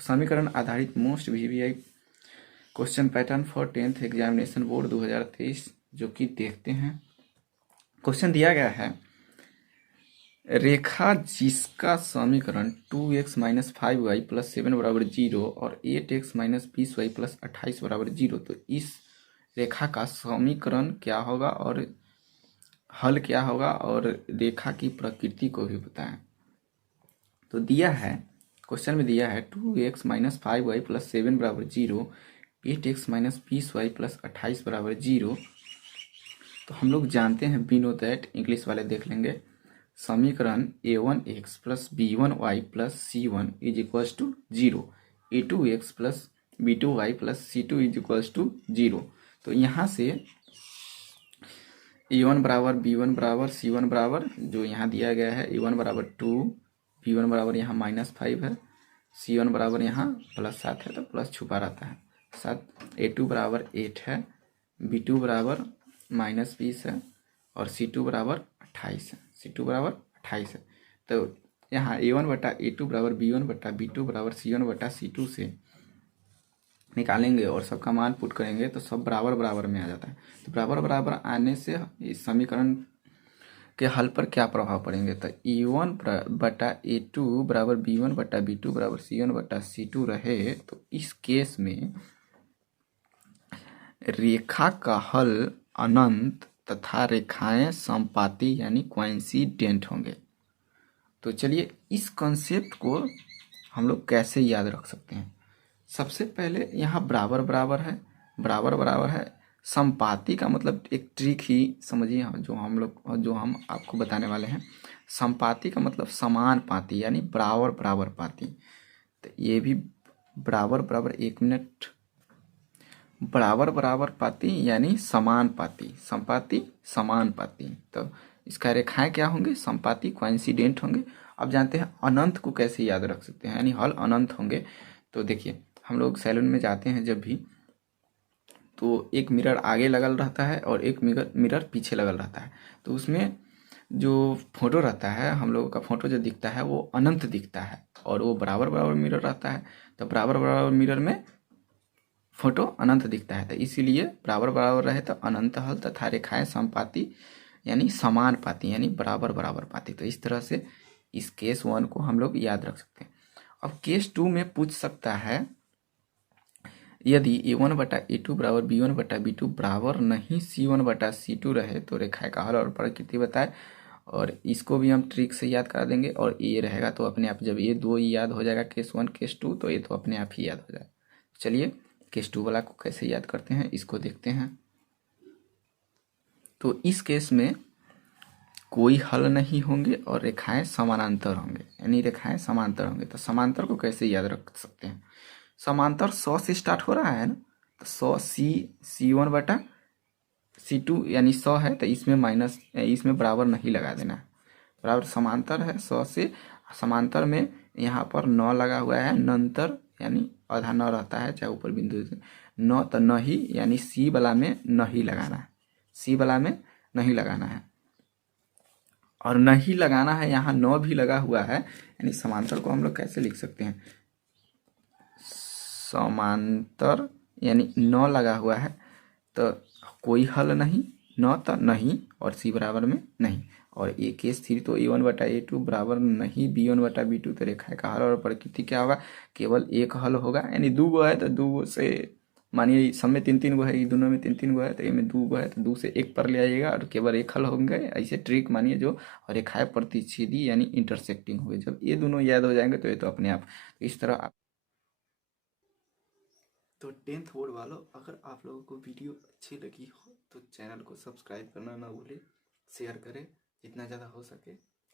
समीकरण आधारित most VVI question pattern for 10th examination board 2023, जो कि देखते हैं। क्वेश्चन दिया गया है, रेखा जिसका समीकरण 2x - 5y + 7 बराबर 0 और 8x - 20y + 28 बराबर 0, तो इस रेखा का समीकरण क्या होगा और हल क्या होगा और रेखा की प्रकृति को भी बताएं। तो दिया है, क्वेश्चन में दिया है 2x - 5y + 7 बराबर 0, 8x - 20y + 28 बराबर 0। तो हम लोग जानते हैं, वी नो दैट, इंग्लिश वाले देख लेंगे। समीकरण a1x + b1y + c1 = 0, a2x + b2y + c2 = 0। तो यहाँ से a1 बराबर b1 बराबर c1 बराबर, जो यहाँ दिया गया है, a1 बराबर 2, b1 बराबर यहाँ -5 है, c1 बराबर यहाँ +7 है, तो प्लस छुपा रहता है 7, a2 बराबर 8 है, b2 बराबर -20 है और c2 बराबर 28 है, c2 बराबर 28 है। तो यहाँ a1 बटा a2 बराबर b1 बटा b2 बराबर c1 बटा c2 से निकालेंगे और सबका मान पुट करेंगे तो सब बराबर बराबर में आ जाता है। तो बराबर बराबर आने से इस समीकरण के हल पर क्या प्रभाव पड़ेंगे, तो a1 बटा a2 बराबर b1 बटा b2 बराबर c1 बटा c2 रहे, तो इस केस में रेखा का हल अनंत तथा रेखाएं समपाती यानी कोइंसिडेंट होंगे। तो चलिए इस कॉन्सेप्ट को हम लोग कैसे याद रख सकते हैं। सबसे पहले यहाँ बराबर बराबर है, बराबर बराबर है। समपाती का मतलब एक ट्रिक ही समझिए, जो हम आपको बताने वाले हैं। समपाती का मतलब समान पाती यानी बराबर बराबर पाती। तो ये भी बराबर बराबर, 1 मिनट, बराबर बराबर पाती यानी समान पाती, समपाती समान पाती। तो इसका रेखाएं क्या होंगे, समपाती कोइंसिडेंट होंगे। अब जानते हैं अनंत को कैसे याद रख सकते हैं, यानी हल अनंत होंगे। तो देखिए, हम लोग सैलून में जाते हैं जब भी, तो एक मिरर आगे लगल रहता है और एक मिरर पीछे लगल रहता है। तो उसमें जो फोटो रहता है, हम लोगों का फोटो जो दिखता है वो अनंत दिखता है, और वो बराबर बराबर मिरर रहता है। तो बराबर बराबर मिरर में फोटो अनंत दिखता है। तो इसीलिए बराबर बराबर रहे तो अनंत हल तथा रेखाएं समपाती यानी समान पाती यानी बराबर बराबर पाती। तो इस तरह से इस केस 1 को हम लोग याद रख सकते हैं। अब केस 2 में पूछ सकता है, यदि a1 बटा a2 बराबर b1 बटा b2 बराबर नहीं c1 बटा c2 रहे तो रेखाएं का हल और प्रकृति बताए। और इसको भी हम ट्रिक से याद करा देंगे, और ये रहेगा तो अपने आप, जब ये दो याद हो जाएगा, केस 1 केस 2, तो ये तो अपने आप ही याद हो जाएगा। चलिए केस 2 वाला को कैसे याद करते हैं, इसको देखते हैं। तो इस केस में कोई हल नहीं होंगे और रेखाएं समानांतर होंगे, यानी रेखाएं समांतर होंगे। तो समांतर को कैसे याद रख सकते हैं, समांतर 100 से स्टार्ट हो रहा है ना, तो 100 c1 बटा c2 यानी 100 है, तो इसमें बराबर नहीं लगा देना है। बराबर समांतर है 100 से, समांतर में यहाँ पर 9 लगा हुआ है, नंतर यानी आधा 9 रहता है, चाहे ऊपर बिंदु से 9, तो नहीं यानी सी वाला में नहीं लगाना है, सी वाला में नहीं लगाना है, और नहीं लगाना है। यहाँ 9 भी लगा हुआ है, यानी समांतर को हम लोग कैसे लिख सकते हैं, समांतर यानी 9 लगा हुआ है तो कोई हल नहीं, 9 तो नहीं और सी बराबर में नहीं। और ये केस 3 तो a1 बटा a2 बराबर नहीं b1 बटा b2, तो रेखा का हल और प्रकृति क्या होगा, केवल एक हल होगा। यानी 2 गो है तो 2 गो से, मानिए सब में 3 गो है, ये दोनों में 3 गो है, तो ये में 2 गो है तो 2 से 1 पर ले आइएगा और केवल एक हल होंगे। ऐसे ट्रिक मानिए जो रेखाएं प्रतिच्छेदी यानी इंटरसेक्टिंग हुए, जब ये दोनों याद हो जाएंगे तो ये तो अपने आप इस तरह आप। तो 10th बोर्ड वालों, अगर आप लोगों को वीडियो अच्छी लगी हो तो चैनल को सब्सक्राइब करना ना भूलें, शेयर करें जितना ज़्यादा हो सके,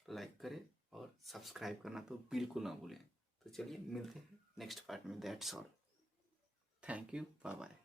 लाइक करें और सब्सक्राइब करना तो बिल्कुल ना भूलें। तो चलिए मिलते हैं नेक्स्ट पार्ट में। That's all, thank you, bye bye.